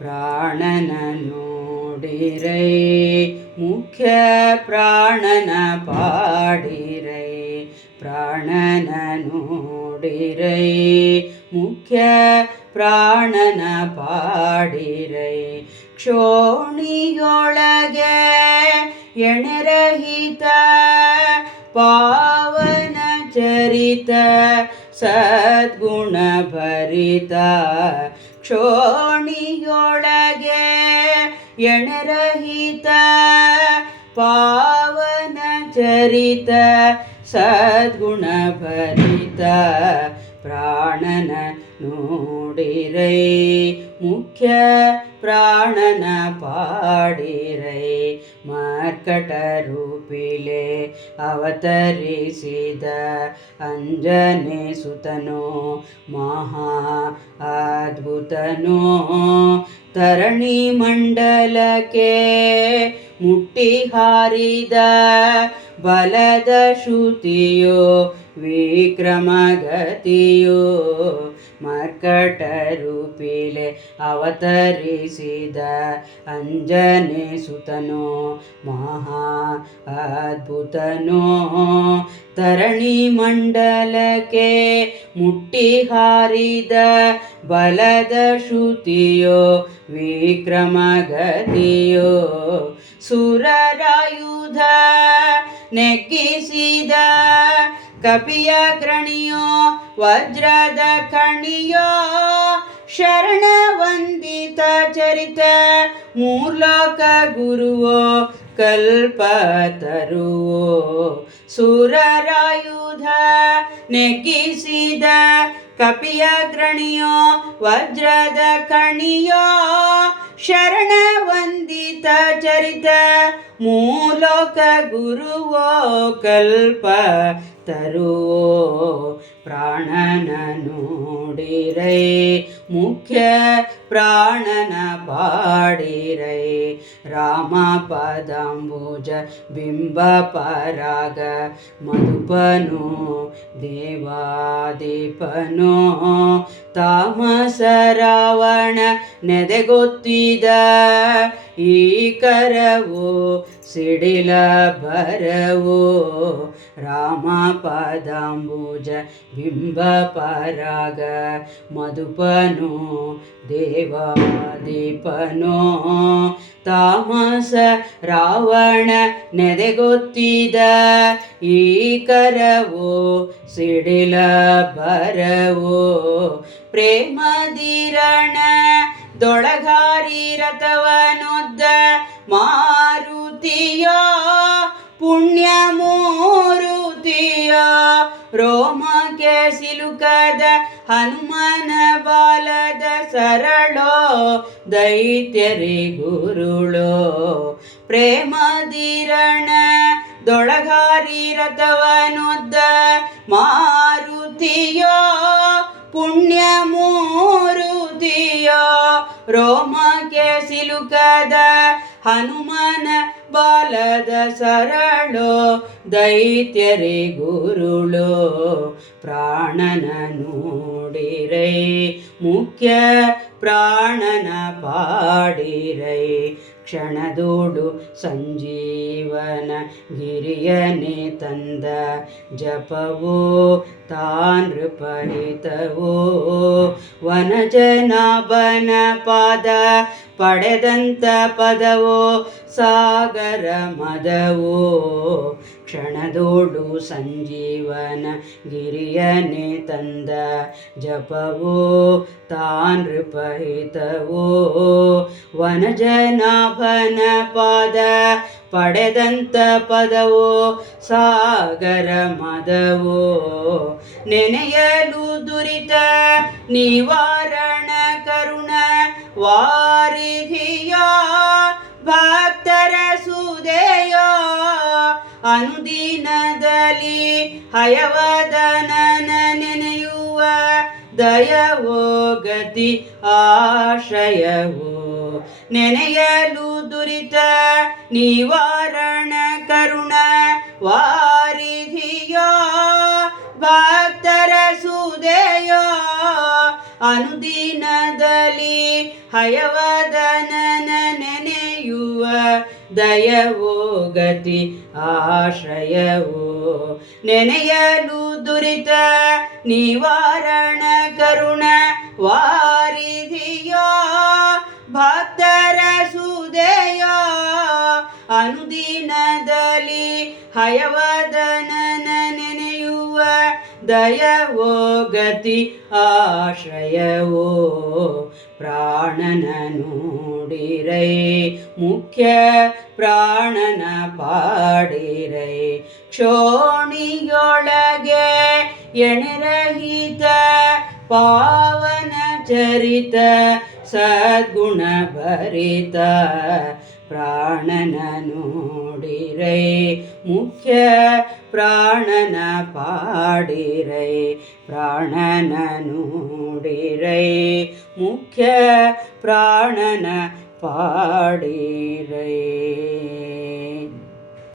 ಪ್ರಾಣನ ನೋಡಿರೈ ಮುಖ್ಯ ಪ್ರಾಣನ ಪಾಡಿರೈ ಪ್ರಾಣನ ನೋಡಿರೈ ಮುಖ್ಯ ಪ್ರಾಣನ ಪಾಡಿರೈ ಕ್ಷೋಣಿಯೊಳಗೆ ಎಣೆರಹಿತ ಪಾವನ ಚರಿತ ಸದ್ಗುಣ ಭರಿತ ಕ್ಷೋಣಿಯೊಳಗೆ ಎಣೆರಹಿತ ಪಾವನ ಚರಿತ ಸದ್ಗುಣ ಭರಿತ ಪ್ರಾಣನ ನೋಡಿರೈ ಮುಖ್ಯ ಪ್ರಾಣನ ಪಾಡಿರೈ ಮರ್ಕಟ ರೂಪಿಲೆ ಅವತರಿಸಿದ ಅಂಜನೆ ಸುತನೋ ಮಹಾ ಅದ್ಭುತನೋ ತರಣಿ ಮಂಡಲಕ್ಕೆ ಮುಟ್ಟಿ ಹಾರಿದ ಬಲದ ಶ್ರುತಿಯೋ ವಿಕ್ರಮಗತಿಯೋ ಮರ್ಕಟ ರೂಪಿಲೆ ಅವತರಿಸಿದ ಅಂಜನೆ ಸುತನೋ ಮಹಾ ಅದ್ಭುತನೋ ತರಣಿ ಮಂಡಲಕ್ಕೆ ಮುಟ್ಟಿ ಹಾರಿದ ಬಲದ ಶ್ರುತಿಯೋ ವಿಕ್ರಮಗತಿಯೋ ಸುರರಾಯುಧ ನೆಗ್ಗಿಸಿದ ಕಪಿಯ ಗ್ರಣಿಯೋ ವಜ್ರದ ಕಣಿಯೋ ಶರಣ ವಂದಿತ ಚರಿತ ಮೂರ್ಲೋಕ ಗುರುವೋ ಕಲ್ಪತರುವೋ ಸುರರಾಯುಧ ನೆಗ್ಗಿಸಿದ ಕಪಿಯ ಗ್ರಣಿಯೋ ವಜ್ರದ ಕಣಿಯೋ ಶರಣ ವಂದಿತ ಚರಿತ ಮೂಲೋಕ ಗುರುವೋ ಕಲ್ಪ ತರುವೋ ಪ್ರಾಣನ ನೋಡಿರೈ ಮುಖ್ಯ ಪ್ರಾಣನ ಪಾಡಿರೈ ರಾಮ ಪದಾಂಬುಜ ಬಿಂಬ ಪರಾಗ ಮಧುಪನೋ ದೇವಾದೀಪನೋ ತಾಮಸ ರಾವಣ ನೆದೆಗೊತ್ತಿದ ಈ ಕರವೋ ಸಿಡಿಲ ಬರವೋ ರಾಮ ಪದಾಂಬುಜ ಬಿಂಬ ಪರಾಗ ಮಧುಪನೋ ದೇವಾದೀಪನೋ ತಾಮಸ ರಾವಣ ನೆದೆಗೊತ್ತಿದ ಈ ಕರವೋ ಸಿಡಿಲ ಬರವೋ ಪ್ರೇಮದಿರಣ ದೊಳಗಾರಿ ರಥವನೊದ್ದ ಮಾರುತಿಯೋ ಪುಣ್ಯ ಮೂರುತಿಯೋ ರೋಮಕ್ಕೆ ಸಿಲುಕದ ಹನುಮನ ಬಾಲದ ಸರಳೋ ದೈತ್ಯರಿ ಗುರುಳೋ ಪ್ರೇಮದಿರಣ ದೊಳಗಾರಿ ರಥವನೊದ್ದ ಮಾರುತಿಯೋ ಪುಣ್ಯ ಮೂರುತಿಯೋ ರೋಮಕ್ಕೆ ಸಿಲುಕದ ಹನುಮನ ಬಾಲದ ಸರಳೋ ದೈತ್ಯರಿ ಗುರುಳೋ ಪ್ರಾಣನ ನೋಡಿರೈ ಮುಖ್ಯ ಪ್ರಾಣನ ಪಾಡಿರೈ ಕ್ಷಣದೋಡು ಸಂಜೀವನ ಗಿರಿಯನೆ ತಂದ ಜಪವೋ ತಾನೃಪಹಿತವೋ ವನಜನಾಭನ ಪಾದ ಪಡೆದಂತ ಪದವೋ ಸಾಗರ ಮದವೋ ಕ್ಷಣದೋಡು ಸಂಜೀವನ ಗಿರಿಯನೆ ತಂದ ಜಪವೋ ತಾನೃಪಹಿತವೋ ವನಜನಾಭನ ಪಾದ ಪಡೆದಂತ ಪದವೋ ಸಾಗರ ಮದವೋ ನೆನೆಯಲು ದುರಿತ ನಿವಾರಣ ಕರುಣ ವಾರಿಧಿಯೋ ಭಕ್ತರ ಸುದೆಯೋ ಅನುದಿನದಲ್ಲಿ ಹಯವದನನ ನೆನೆಯುವ ದಯವೋ ಗತಿ ಆಶ್ರಯವೋ ನೆನೆಯಲು ದುರಿತ ನಿವಾರಣ ಕರುಣ ವಾರಿಧಿಯೋ ಭಕ್ತರ ಸುದೆಯೋ ಅನುದಿನದಲ್ಲಿ ಹಯವದನನ ನೆನೆಯುವ ದಯವೋ ಗತಿ ಆಶ್ರಯವೋ ನೆನೆಯಲು ದುರಿತ ನಿವಾರಣ ಕರುಣ ವಾರಿಧಿಯೋ ಭಕ್ತರ ಸುದೆಯೋ ಅನುದಿನದಲ್ಲಿ ಹಯವದನನ ನೆನೆಯುವ ದಯವೋ ಗತಿ ಆಶ್ರಯವೋ ಪ್ರಾಣನ ನೋಡಿರೈ ಮುಖ್ಯ ಪ್ರಾಣನ ಪಾಡಿರೈ ಕ್ಷೋಣಿಯೊಳಗೆ ಎಣೆರಹಿತ ಪಾವನ ಚರಿತ ಸದ್ಗುಣ ಭರಿತ ಪ್ರಾಣನ ನೋಡಿರೈ ಮುಖ್ಯ ಪ್ರಾಣನ ಪಾಡಿರೈ ಪ್ರಾಣನ ನೋಡಿರೈ ಮುಖ್ಯ ಪ್ರಾಣನ ಪಾಡಿರೈ.